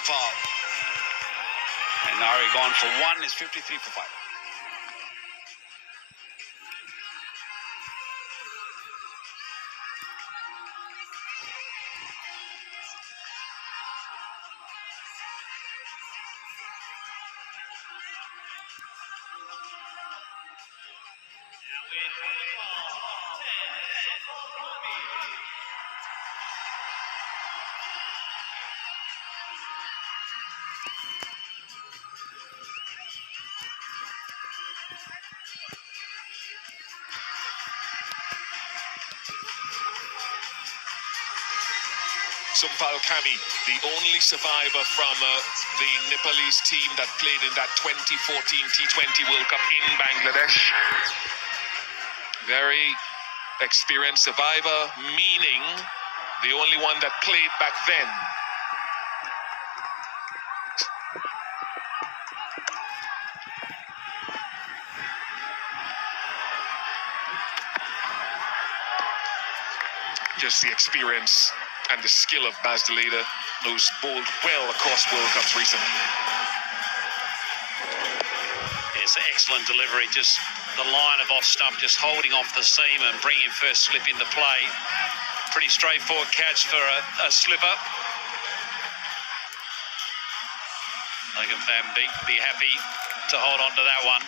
Nepal. And Nari gone for one is 53 for 5. Sumpal Kami, the only survivor from the Nepalese team that played in that 2014 T20 World Cup in Bangladesh. Very experienced survivor, meaning the only one that played back then. Just the experience and the skill of Baz de Leede, who's bowled well across World Cups recently. Yes, excellent delivery. Just the line of off stump, just holding off the seam and bringing first slip into play. Pretty straightforward catch for a slipper. I think Van Beek be happy to hold on to that one.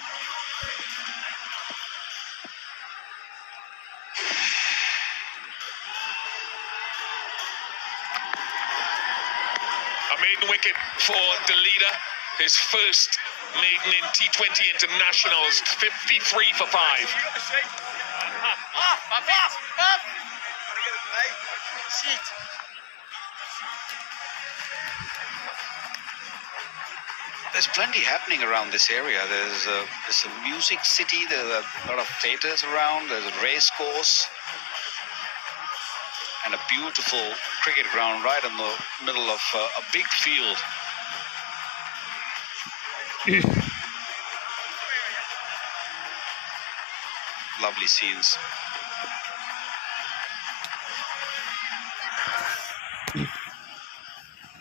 A maiden wicket for de Leede, his first maiden in T20 internationals, 53 for 5. There's plenty happening around this area. There's a music city, there's a lot of theatres around, there's a race course, and a beautiful cricket ground right in the middle of a big field. Lovely scenes.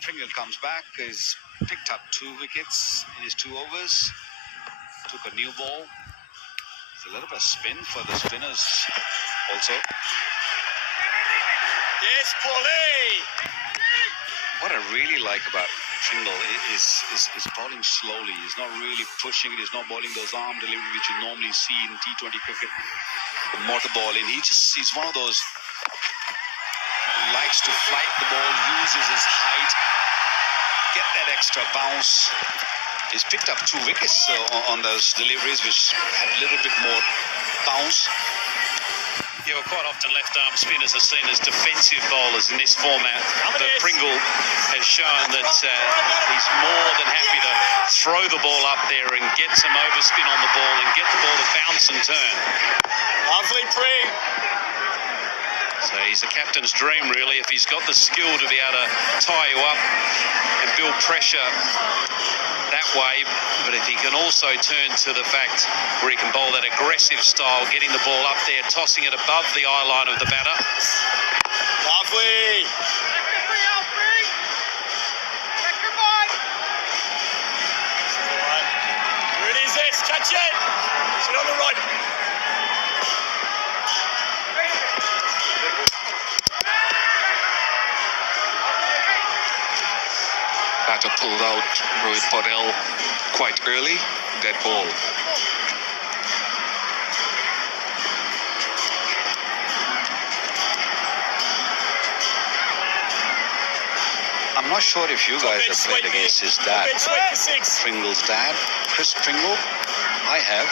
Pringle comes back, he's picked up 2 wickets in his 2 overs. Took a new ball. It's a little bit of spin for the spinners also. Yes, Paulie! What I really like about Pringle is bowling slowly. He's not really pushing it. He's not bowling those arm delivery which you normally see in T20 cricket. The motor ball in. He's one of those who likes to flight the ball, uses his height, get that extra bounce. He's picked up 2 wickets on those deliveries, which had a little bit more bounce. Yeah, well, quite often left-arm spinners are seen as defensive bowlers in this format. But Pringle has shown that he's more than happy to throw the ball up there and get some overspin on the ball and get the ball to bounce and turn. Lovely Pring. So he's a captain's dream, really, if he's got the skill to be able to tie you up and build pressure that way. But if he can also turn to the fact where he can bowl that aggressive style, getting the ball up there, tossing it above the eye line of the batter. Lovely. Here it is, this, catch it. Sit on the right. Batter pulled out Rohit Patel quite early, dead ball. I'm not sure if you guys have played against his dad, Pringle's dad, Chris Pringle. I have.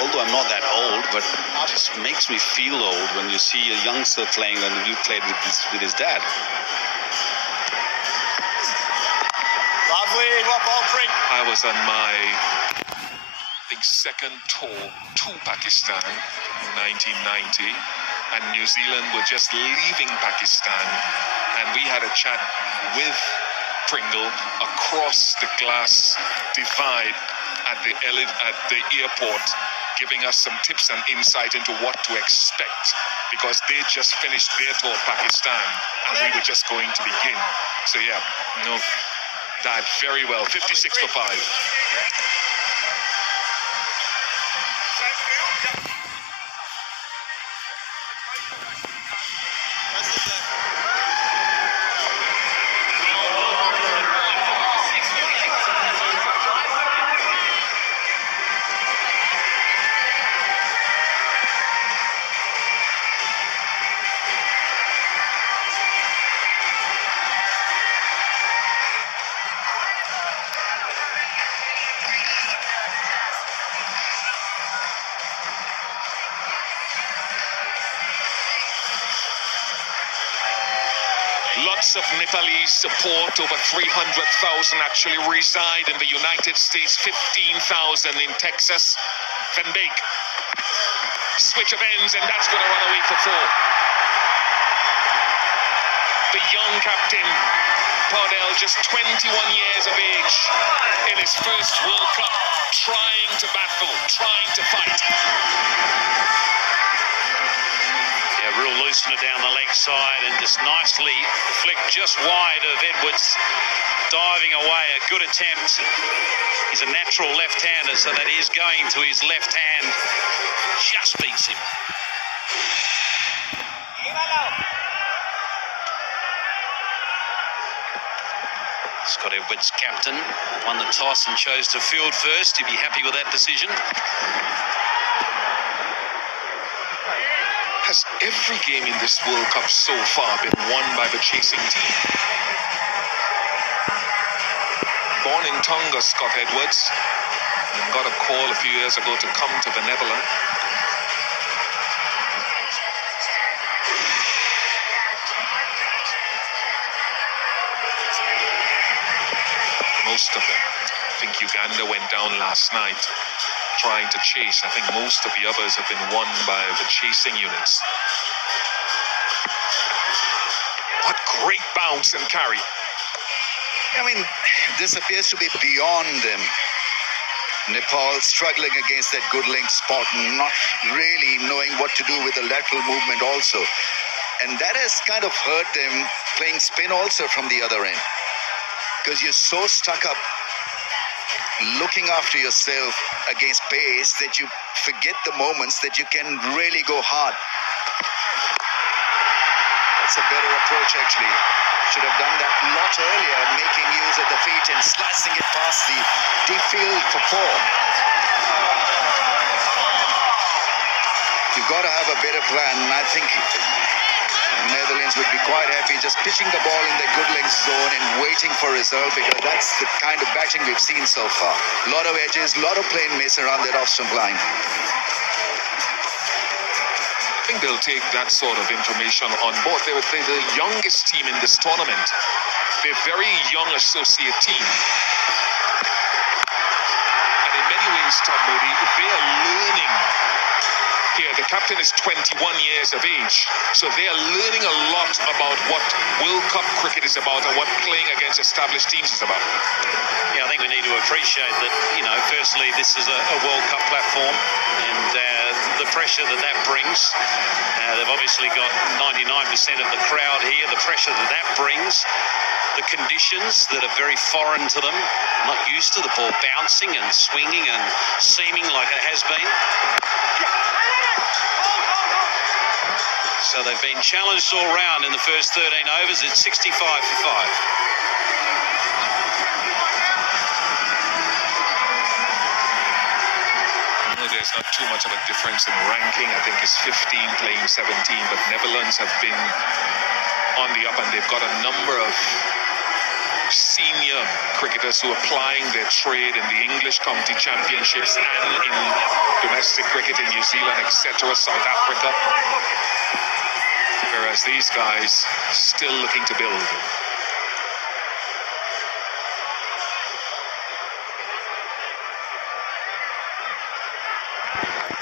Although I'm not that old, but it just makes me feel old when you see a youngster playing and you played with his dad. Lovely, what ball, Pring? I was on my second tour to Pakistan in 1990, and New Zealand were just leaving Pakistan, and we had a chat with Pringle across the glass divide at the airport, giving us some tips and insight into what to expect because they just finished their tour of Pakistan and we were just going to begin. So yeah, no, that very well. 56 for 5. Lots of Nepalese support. Over 300,000 actually reside in the United States. 15,000 in Texas. Van Beek. Switch of ends, and that's going to run away for 4. The young captain, Paudel, just 21 years of age, in his first World Cup, trying to battle, trying to fight. Real loosener down the leg side and just nicely flicked just wide of Edwards, diving away. A good attempt. He's a natural left-hander, so that is going to his left hand. Just beats him. Scott Edwards, captain, won the toss and chose to field first. He'd be happy with that decision. Has every game in this World Cup so far been won by the chasing team? Born in Tonga, Scott Edwards, and got a call a few years ago to come to the Netherlands. Most of them, I think Uganda went down last night trying to chase. I think most of the others have been won by the chasing units. What great bounce and carry. I mean, this appears to be beyond them. Nepal struggling against that good length spot, not really knowing what to do with the lateral movement also. And that has kind of hurt them playing spin also from the other end. Because you're so stuck up looking after yourself against pace that you forget the moments that you can really go hard. That's a better approach actually. Should have done that a lot earlier, making use of the feet and slicing it past the deep field for 4. You've got to have a better plan, and I think Netherlands would be quite happy just pitching the ball in the good length zone and waiting for a result, because that's the kind of batting we've seen so far. A lot of edges, a lot of plain miss around that off-stump line. I think they'll take that sort of information on board. They're the youngest team in this tournament. They're a very young associate team. And in many ways, Tom Moody, they are learning here. The captain is 21 years of age, so they are learning a lot about what World Cup cricket is about and what playing against established teams is about. Yeah, I think we need to appreciate that, firstly, this is a World Cup platform, and the pressure that brings. They've obviously got 99% of the crowd here. The pressure that brings, the conditions that are very foreign to them, not used to the ball bouncing and swinging and seaming like it has been. So they've been challenged all round in the first 13 overs. It's 65 for 5. There's not too much of a difference in ranking. I think it's 15 playing 17, but Netherlands have been on the up, and they've got a number of senior cricketers who are plying their trade in the English County Championships and in domestic cricket in New Zealand, etc., South Africa. Whereas these guys still looking to build.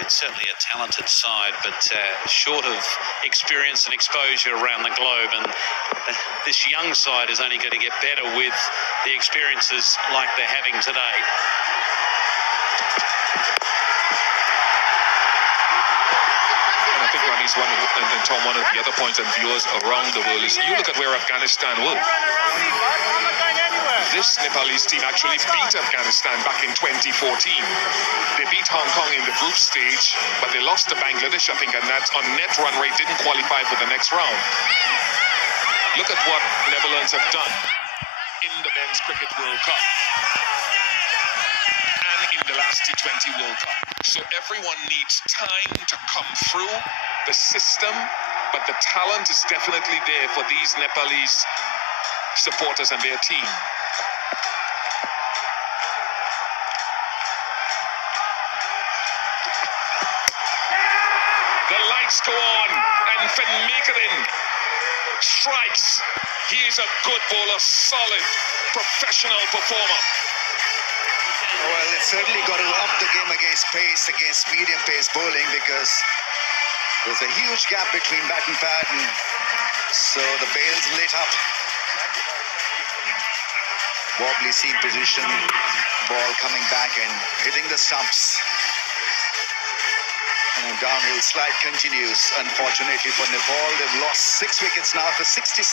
It's certainly a talented side, but short of experience and exposure around the globe. And this young side is only going to get better with the experiences like they're having today. And I think Ronnie's and Tom, one of the other points, and viewers around the world, is you look at where Afghanistan were. This Nepalese team actually beat Afghanistan back in 2014. They beat Hong Kong in the group stage, but they lost to Bangladesh, I think, and that on net run rate didn't qualify for the next round. Look at what Netherlands have done in the Men's Cricket World Cup and in the last T20 World Cup. So everyone needs time to come through the system, but the talent is definitely there for these Nepalese supporters and their team. The lights go on, and Fenmikarin strikes. He is a good bowler, solid, professional performer. Well, it's certainly got to up the game against pace, against medium pace bowling, because there's a huge gap between bat and pad, and so the bail's lit up. Wobbly seat position, ball coming back and hitting the stumps. And the downhill slide continues. Unfortunately for Nepal, they've lost 6 wickets now for 66.